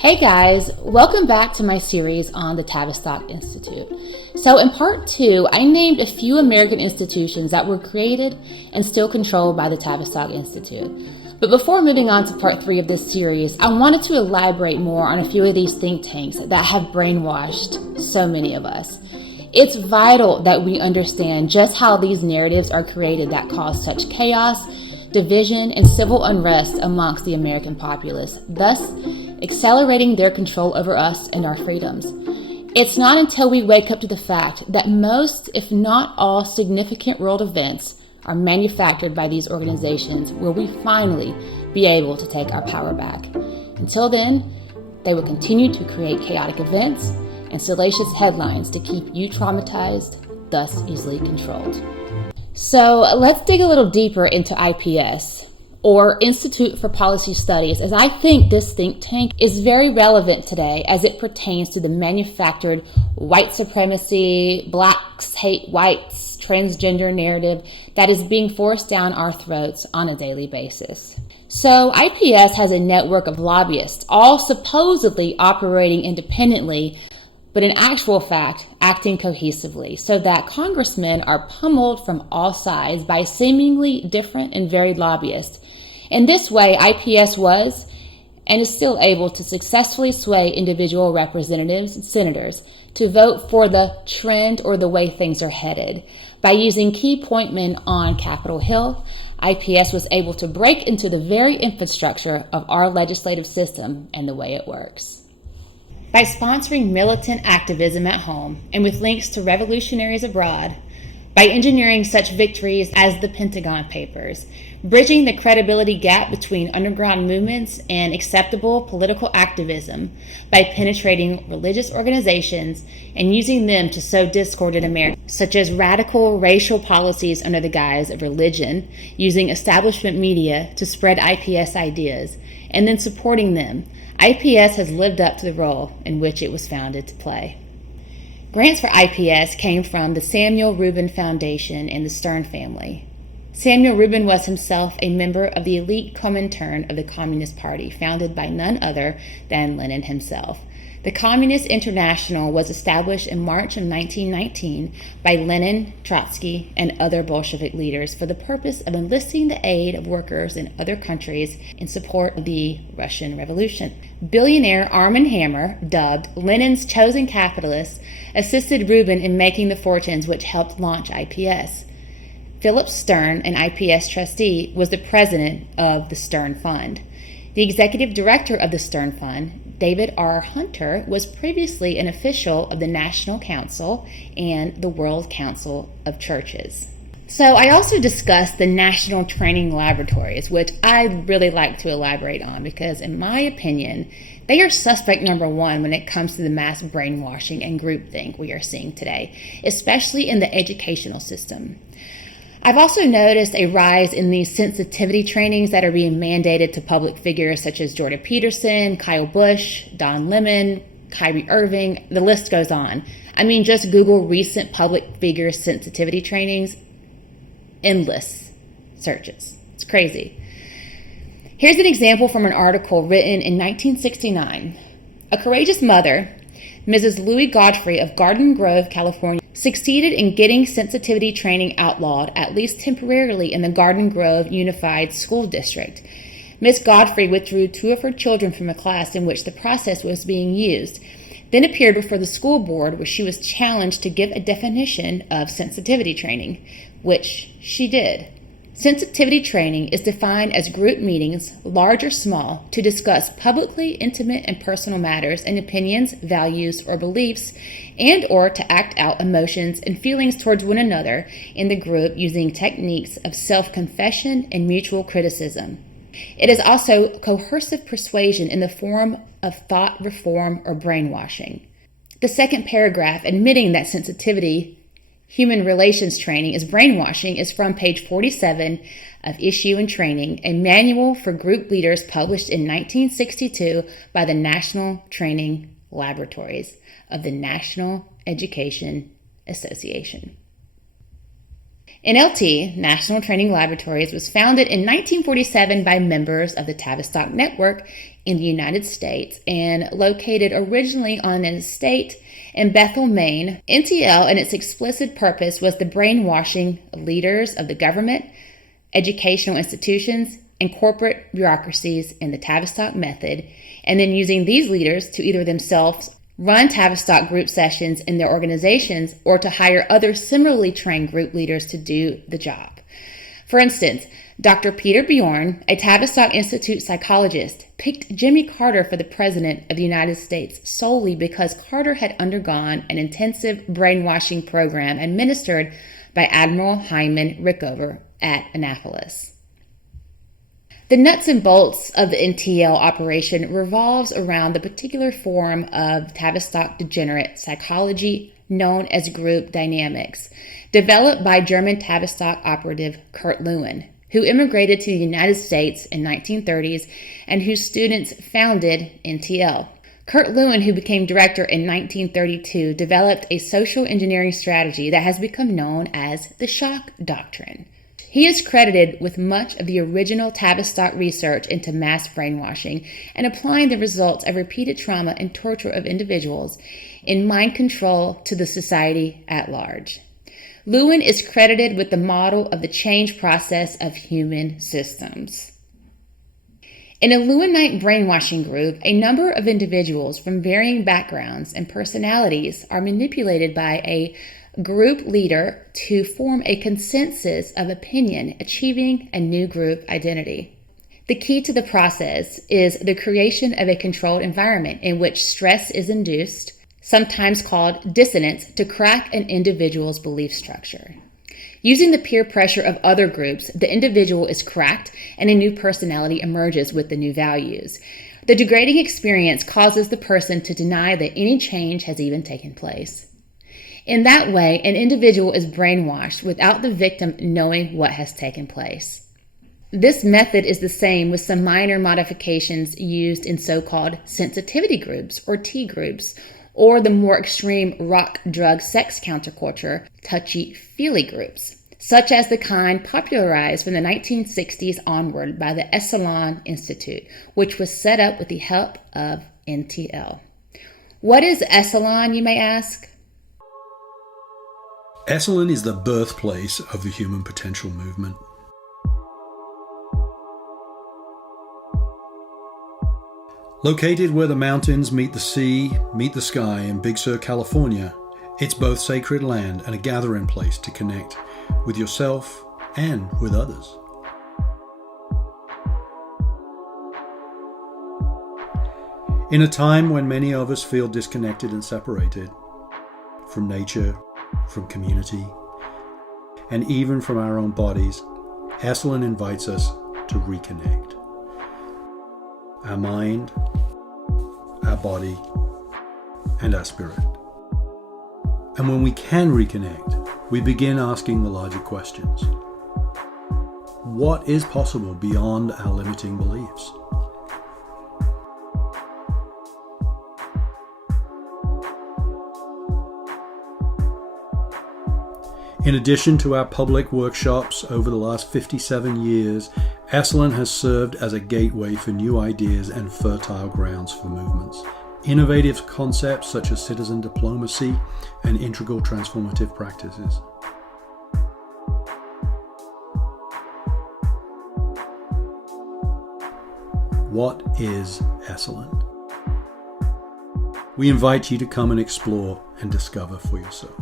Hey guys, welcome back to my series on the Tavistock Institute. So in part 2, I named a few American institutions that were created and still controlled by the Tavistock Institute. But before moving on to part 3 of this series, I wanted to elaborate more on a few of these think tanks that have brainwashed so many of us. It's vital that we understand just how these narratives are created that cause such chaos, division, and civil unrest amongst the American populace, thus accelerating their control over us and our freedoms. It's not until we wake up to the fact that most, if not all, significant world events are manufactured by these organizations will we finally be able to take our power back. Until then, they will continue to create chaotic events and salacious headlines to keep you traumatized, thus easily controlled. So let's dig a little deeper into IPS, or Institute for Policy Studies, as I think this think tank is very relevant today as it pertains to the manufactured white supremacy, blacks hate whites, transgender narrative that is being forced down our throats on a daily basis. So IPS has a network of lobbyists, all supposedly operating independently, but in actual fact, acting cohesively, so that congressmen are pummeled from all sides by seemingly different and varied lobbyists. In this way, IPS was and is still able to successfully sway individual representatives and senators to vote for the trend or the way things are headed. By using key point men on Capitol Hill, IPS was able to break into the very infrastructure of our legislative system and the way it works. By sponsoring militant activism at home and with links to revolutionaries abroad, by engineering such victories as the Pentagon Papers, bridging the credibility gap between underground movements and acceptable political activism, by penetrating religious organizations and using them to sow discord in America, such as radical racial policies under the guise of religion, using establishment media to spread IPS ideas, and then supporting them, IPS has lived up to the role in which it was founded to play. Grants for IPS came from the Samuel Rubin Foundation and the Stern family. Samuel Rubin was himself a member of the elite Comintern of the Communist Party, founded by none other than Lenin himself. The Communist International was established in March of 1919 by Lenin, Trotsky, and other Bolshevik leaders for the purpose of enlisting the aid of workers in other countries in support of the Russian Revolution. Billionaire Armand Hammer, dubbed Lenin's chosen capitalist, assisted Rubin in making the fortunes which helped launch IPS. Philip Stern, an IPS trustee, was the president of the Stern Fund. The executive director of the Stern Fund, David R. Hunter, was previously an official of the National Council and the World Council of Churches. So I also discussed the National Training Laboratories, which I'd really like to elaborate on because, in my opinion, they are suspect number one when it comes to the mass brainwashing and groupthink we are seeing today, especially in the educational system. I've also noticed a rise in these sensitivity trainings that are being mandated to public figures such as Jordan Peterson, Kyle Busch, Don Lemon, Kyrie Irving, the list goes on. I mean, just Google recent public figure sensitivity trainings, endless searches. It's crazy. Here's an example from an article written in 1969. A courageous mother, Mrs. Louis Godfrey of Garden Grove, California, succeeded in getting sensitivity training outlawed, at least temporarily, in the Garden Grove Unified School District. Miss Godfrey withdrew 2 of her children from a class in which the process was being used, then appeared before the school board where she was challenged to give a definition of sensitivity training, which she did. Sensitivity training is defined as group meetings, large or small, to discuss publicly intimate and personal matters and opinions, values, or beliefs, and or to act out emotions and feelings towards one another in the group using techniques of self-confession and mutual criticism. It is also coercive persuasion in the form of thought reform or brainwashing. The second paragraph, admitting that sensitivity human relations training is brainwashing, is from page 47 of Issue and Training, a manual for group leaders published in 1962 by the National Training Laboratories of the National Education Association. NLT, National Training Laboratories, was founded in 1947 by members of the Tavistock Network in the United States and located originally on an estate in Bethel, Maine. NTL and its explicit purpose was the brainwashing of leaders of the government, educational institutions, and corporate bureaucracies in the Tavistock method, and then using these leaders to either themselves run Tavistock group sessions in their organizations or to hire other similarly trained group leaders to do the job. For instance, Dr. Peter Bjorn, a Tavistock Institute psychologist, picked Jimmy Carter for the President of the United States solely because Carter had undergone an intensive brainwashing program administered by Admiral Hyman Rickover at Annapolis. The nuts and bolts of the NTL operation revolves around the particular form of Tavistock degenerate psychology known as group dynamics, developed by German Tavistock operative Kurt Lewin, who immigrated to the United States in 1930s and whose students founded NTL. Kurt Lewin, who became director in 1932, developed a social engineering strategy that has become known as the shock doctrine. He is credited with much of the original Tavistock research into mass brainwashing and applying the results of repeated trauma and torture of individuals in mind control to the society at large. Lewin is credited with the model of the change process of human systems. In a Lewinite brainwashing group, a number of individuals from varying backgrounds and personalities are manipulated by a group leader to form a consensus of opinion, achieving a new group identity. The key to the process is the creation of a controlled environment in which stress is induced, sometimes called dissonance, to crack an individual's belief structure. Using the peer pressure of other groups, the individual is cracked and a new personality emerges with the new values. The degrading experience causes the person to deny that any change has even taken place. In that way, an individual is brainwashed without the victim knowing what has taken place. This method is the same with some minor modifications used in so-called sensitivity groups or T groups, or the more extreme rock, drug, sex counterculture, touchy-feely groups, such as the kind popularized from the 1960s onward by the Esalen Institute, which was set up with the help of NTL. What is Esalen, you may ask? Esalen is the birthplace of the human potential movement. Located where the mountains meet the sea, meet the sky in Big Sur, California, it's both sacred land and a gathering place to connect with yourself and with others. In a time when many of us feel disconnected and separated from nature, from community, and even from our own bodies, Esalen invites us to reconnect. Our mind, our body, and our spirit. And when we can reconnect, we begin asking the larger questions. What is possible beyond our limiting beliefs? In addition to our public workshops over the last 57 years, Esalen has served as a gateway for new ideas and fertile grounds for movements. Innovative concepts such as citizen diplomacy and integral transformative practices. What is Esalen? We invite you to come and explore and discover for yourself.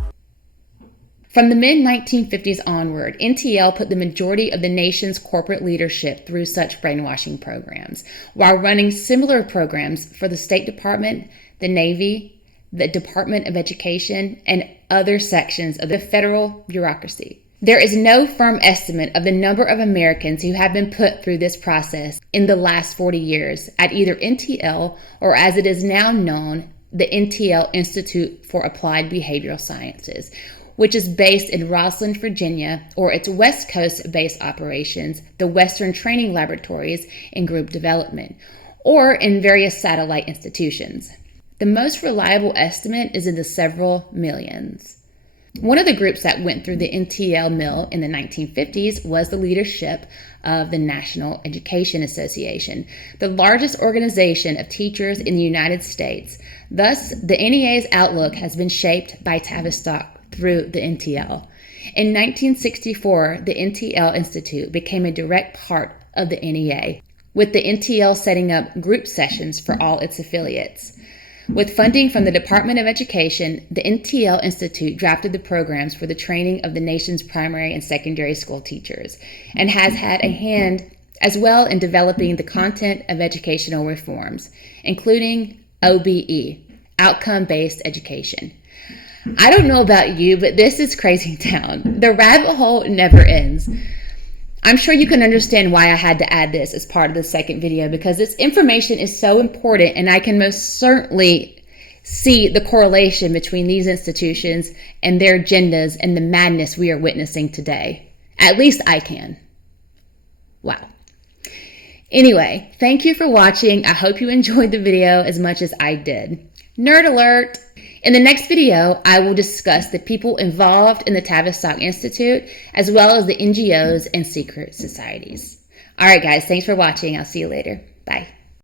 From the mid-1950s onward, NTL put the majority of the nation's corporate leadership through such brainwashing programs, while running similar programs for the State Department, the Navy, the Department of Education, and other sections of the federal bureaucracy. There is no firm estimate of the number of Americans who have been put through this process in the last 40 years at either NTL or, as it is now known, the NTL Institute for Applied Behavioral Sciences, which is based in Rosslyn, Virginia, or its West Coast-based operations, the Western Training Laboratories and Group Development, or in various satellite institutions. The most reliable estimate is in the several millions. One of the groups that went through the NTL mill in the 1950s was the leadership of the National Education Association, the largest organization of teachers in the United States. Thus, the NEA's outlook has been shaped by Tavistock through the NTL. In 1964, the NTL Institute became a direct part of the NEA, with the NTL setting up group sessions for all its affiliates. With funding from the Department of Education, the NTL Institute drafted the programs for the training of the nation's primary and secondary school teachers, and has had a hand as well in developing the content of educational reforms, including OBE, outcome-based education. I don't know about you, but this is crazy town. The rabbit hole never ends. I'm sure you can understand why I had to add this as part of the second video, because this information is so important, and I can most certainly see the correlation between these institutions and their agendas and the madness we are witnessing today. At least I can. Wow. Anyway, thank you for watching. I hope you enjoyed the video as much as I did. Nerd alert! In the next video, I will discuss the people involved in the Tavistock Institute, as well as the NGOs and secret societies. All right, guys, thanks for watching. I'll see you later. Bye.